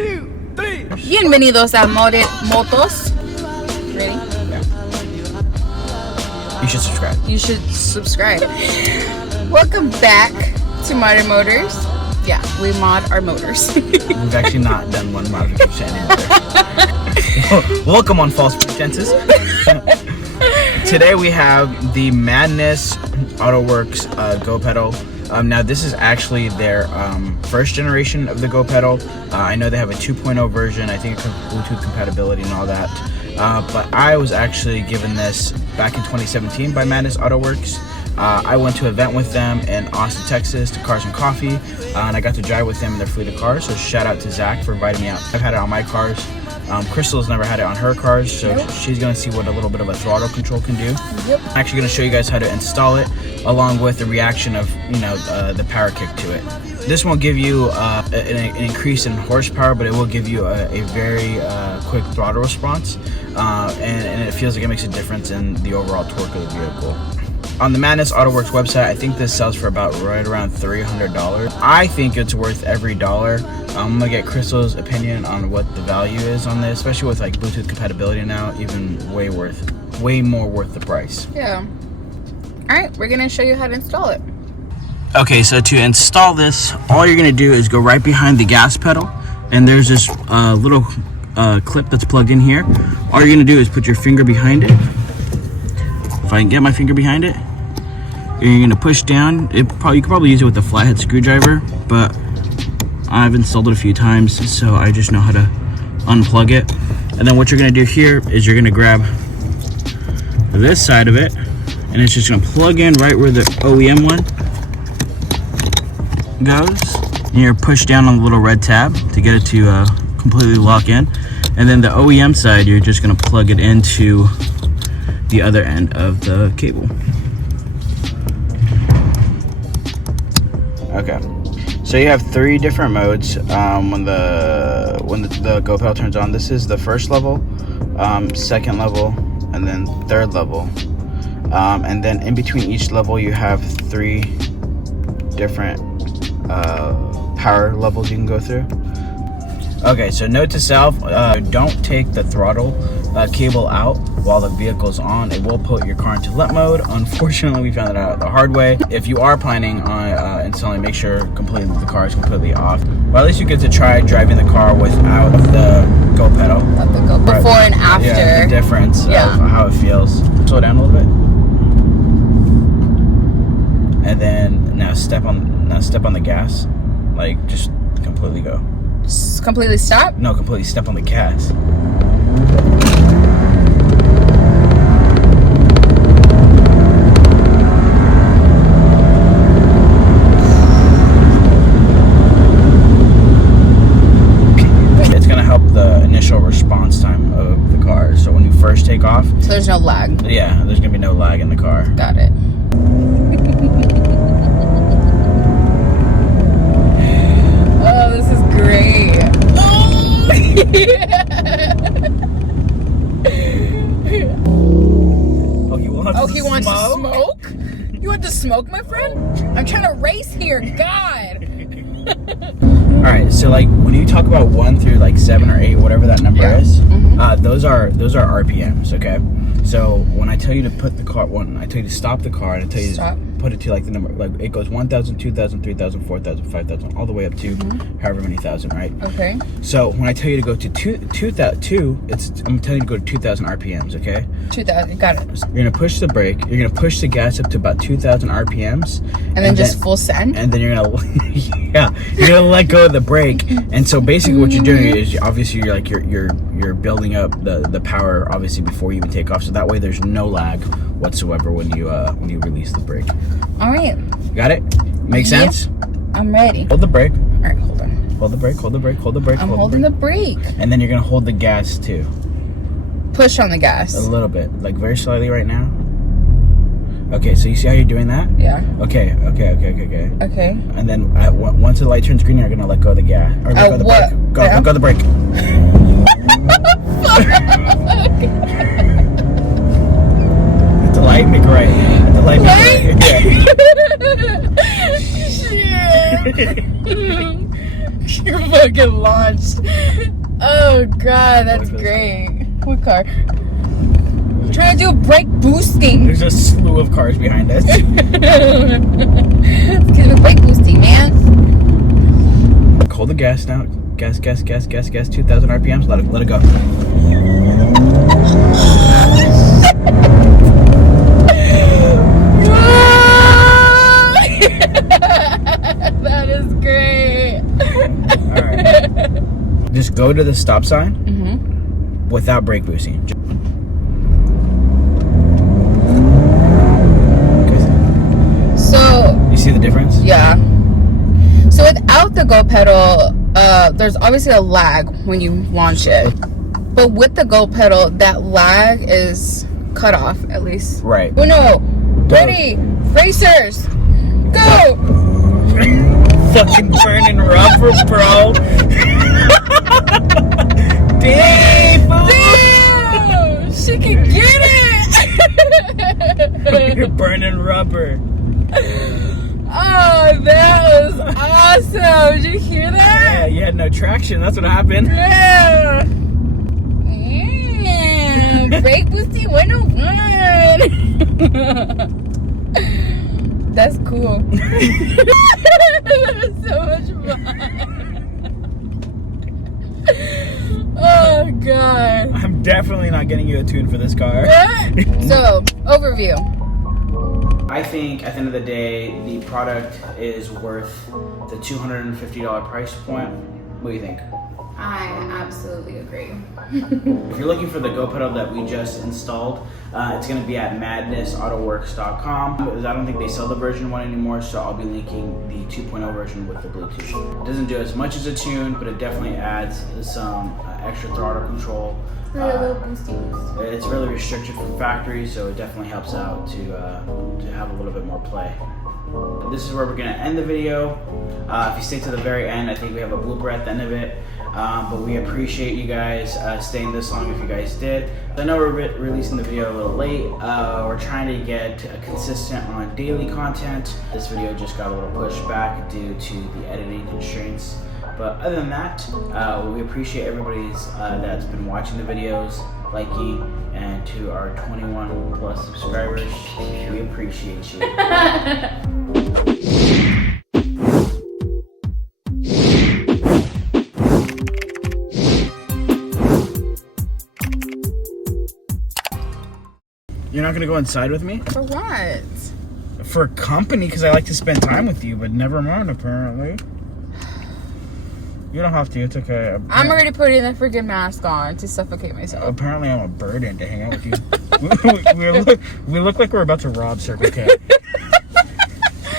2, 3. Bienvenidos a Motos. Ready? Yeah. You should subscribe. You should subscribe. Welcome back to Modern Motors. Yeah, we mod our motors. We've actually not done one modification anymore. Welcome on false pretenses. Today we have the Madness Autoworks GoPedal. Now this is actually their first generation of the GoPedal. I know they have a 2.0 version. I think it's Bluetooth compatibility and all that. But I was actually given this back in 2017 by Madness Autoworks. I went to an event with them in Austin, Texas to Cars and Coffee, and I got to drive with them in their fleet of cars. So shout out to Zach for inviting me out. I've had it on my cars. Krystal's never had it on her cars, so she's going to see what a little bit of a throttle control can do. Yep. I'm actually going to show you guys how to install it, along with the reaction of the power kick to it. This won't give you an increase in horsepower, but it will give you a very quick throttle response, and it feels like it makes a difference in the overall torque of the vehicle. On the Madness Autoworks website, I think this sells for about right around $300. I think it's worth every dollar. I'm gonna get Krystal's opinion on what the value is on this, especially with like Bluetooth compatibility now, even way more worth the price. Yeah. All right, we're gonna show you how to install it. Okay, so to install this, all you're gonna do is go right behind the gas pedal, and there's this little clip that's plugged in here. All you're gonna do is put your finger behind it. If I can get my finger behind it, you're gonna push down. You could probably use it with a flathead screwdriver, but I've installed it a few times, so I just know how to unplug it. And then what you're gonna do here is you're gonna grab this side of it, and it's just gonna plug in right where the OEM one goes. And you're push down on the little red tab to get it to completely lock in. And then the OEM side, you're just gonna plug it into the other end of the cable. Okay, so you have 3 different modes when the GoPedal turns on. This is the first level, second level, and then third level. And then in between each level, you have 3 different power levels you can go through. Okay, so note to self, don't take the throttle cable out while the vehicle's on. It will put your car into limp mode. Unfortunately, we found that out the hard way. If you are planning on installing, make sure the car is completely off. Well, at least you get to try driving the car without the GoPedal. Before and after. Yeah, the difference of how it feels. Slow down a little bit. And then now step on the gas. Like, just completely go. Completely stop? No, completely step on the gas. It's gonna help the initial response time of the car. So when you first take off, so there's no lag. Yeah, there's gonna be no lag in the car. Got it. Oh, this is great. He wants to smoke? You want to smoke, my friend? I'm trying to race here. God. Alright, so like when you talk about 1 through like 7 or 8, whatever that number is, those are RPMs, okay? So when I tell you to put the car, I tell you to stop the car, and I tell you to put it to like the number, like it goes 1,000, 2,000, 3,000, 4,000, 5,000, all the way up to however many thousand, right? Okay. So when I tell you to go to 2,000, I'm telling you to go to 2,000 RPMs, okay? 2,000, got it. You're gonna push the brake. You're gonna push the gas up to about 2,000 RPMs, and then just full send. And then you're gonna, you're gonna let go of the brake. And so basically, what you're doing is obviously you're building up the power obviously before you even take off. So that way there's no lag whatsoever when you release the brake. All right. Got it? Make sense? I'm ready. Hold the brake. All right, hold on. Hold the brake. Hold the brake. Hold the brake. I'm holding the brake. And then you're gonna hold the gas too. Push on the gas. A little bit, like very slightly right now. Okay, so you see how you're doing that? Yeah. Okay. Okay. And then once the light turns green, you're gonna let go of the gas. Or let go of the brake. Go of the brake. Hit the light, make right. Hit the light, make right. Yeah. You're fucking launched. Oh god, that's great. What car? I'm trying to do brake boosting. There's a slew of cars behind us. Excuse me, brake boosting, man. Hold the gas now. Gas. 2,000 RPMs. Let it go. That is great. All right. Just go to the stop sign without brake boosting. So You see the difference? yeah. So without the GoPedal, there's obviously a lag when you launch it. But with the GoPedal, that lag is cut off, at least. Right. Oh no! Ready! Racers! Go! Fucking burning rubber, bro. Damn! Damn! She can get it! You're burning rubber. Oh, that was awesome! Did you hear that? Yeah, you had no traction. That's what happened. Yeah! Yeah! Brake boosting 101! That's cool. That is so much fun. Oh, God. I'm definitely not getting you a tune for this car. What? So, overview. I think at the end of the day, the product is worth the $250 price point. What do you think? I absolutely agree. If you're looking for the GoPedal that we just installed, it's going to be at madnessautoworks.com. I don't think they sell the version 1 anymore, so I'll be linking the 2.0 version with the Bluetooth. It doesn't do as much as a tune, but it definitely adds some extra throttle control. A little boosty boost. It's really restricted from factory, so it definitely helps out to have a little bit more play. This is where we're going to end the video. If you stay to the very end, I think we have a blooper at the end of it. But we appreciate you guys staying this long if you guys did. I know we're releasing the video a little late. We're trying to get consistent on daily content. This video just got a little pushed back due to the editing constraints. But other than that, we appreciate everybody's that's been watching the videos, liking, and to our 21 plus subscribers, we appreciate you. You're not gonna go inside with me? For what? For company, because I like to spend time with you, but never mind, apparently. You don't have to, it's okay. I'm already putting the freaking mask on to suffocate myself. Apparently I'm a burden to hang out with you. we look like we're about to rob Circle K.